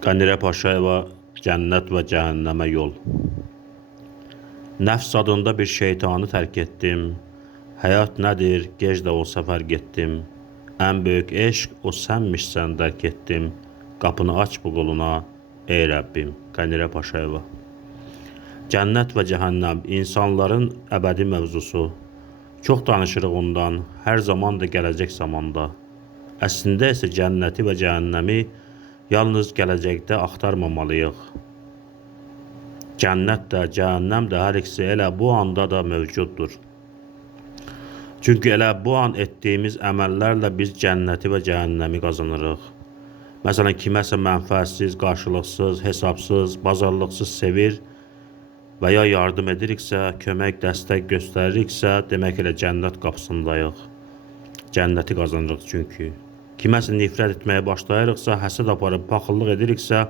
Qənirə Paşayeva Cənnət və Cəhənnəmə yol. Nəfs adında bir şeytanı tərk etdim. Həyat nədir, gec də olsa fərq etdim. Ən böyük eşq o sənmişsən dərk etdim. Qapını aç bu qoluna, ey Rəbbim. Qənirə Paşayeva. Cənnət və cəhənnəm insanların əbədi mövzusu. Çox danışırıq ondan, hər zaman da gələcək zamanda. Əslində isə cənnəti və cəhənnəmi yalnız gələcəkdə axtarmamalıyıq. Cənnət də, cəhənnəm də hər ikisi elə bu anda da mövcuddur. Çünki elə bu an etdiyimiz əməllərlə biz cənnəti və cəhənnəmi qazanırıq. Məsələn, kiməsə mənfəətsiz, qarşılıqsız, hesabsız, bazarlıqsız sevir və ya yardım ediriksə, kömək, dəstək göstəririksə, demək elə cənnət qapısındayıq. Cənnəti qazanırıq çünki. Kiməsə nifrət etməyə başlayırıqsa, həsəd aparıb paxıllıq ediriksə,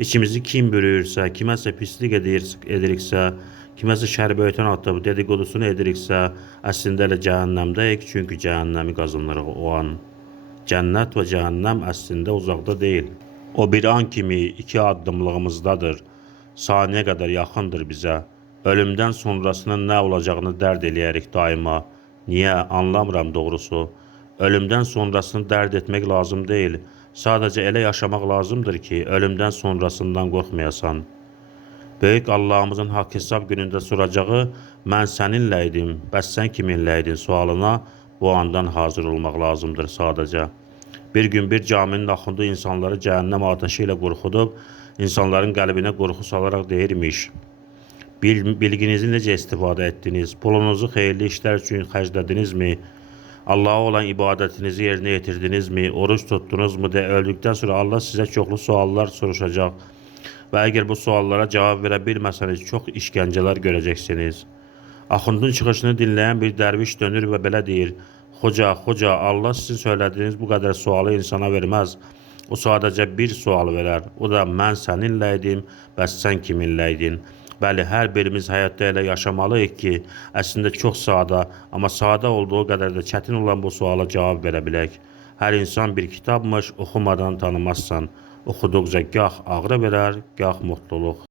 içimizi kim bürüyürsə, kiməsə pislik ediriksə, kiməsə şərböytən atıb dediqodusunu ediriksə, əslində elə cəhənnəmdəyik, çünki cəhənnəmi qazanırıq o an. Cənnət və cəhənnəm əslində uzaqda deyil. O bir an kimi 2 addımlığımızdadır, saniyə qədər yaxındır bizə. Ölümdən sonrasının nə olacağını dərd eləyərik daima. Niyə? Anlamıram doğrusu. Ölümdən sonrasını dərd etmək lazım deyil. Sadəcə elə yaşamaq lazımdır ki, ölümdən sonrasından qorxmayasan. Böyük Allahımızın haqq hesab günündə soracağı, mən səninlə idim, bəs sən kiminlə idin sualına bu andan hazır olmaq lazımdır sadəcə. Bir gün bir caminin axundu insanları cəhənnəm ateşi ilə qorxudub, insanların qəlbinə qorxu salaraq deyirmiş: bilginizi necə istifadə etdiniz? Pulunuzu xeyirli işlər üçün xərclədinizmi? Allah'a olan ibadətinizi yerinə yetirdinizmi? Oruç tuttunuzmu? Öldükdən sonra Allah sizə çoxlu suallar soruşacaq və əgər bu suallara cavab verə bilməsəniz, çox işgəncələr görəcəksiniz. Axundun çıxışını dinləyən bir dərviş dönür və belə deyir: Xoca, Allah sizin söylədiyiniz bu qədər sualı insana verməz. O sadəcə bir sual verər. O da mən səninlə idim, bəs sən kiminlə idin? Bəli, hər birimiz həyatda elə yaşamalıyıq ki, əslində çox sadə, amma sadə olduğu qədər də çətin olan bu suala cavab verə bilək. Hər insan bir kitabmış, oxumadan tanımazsan. Oxuduqca gah ağrı verər, gah mutluluq.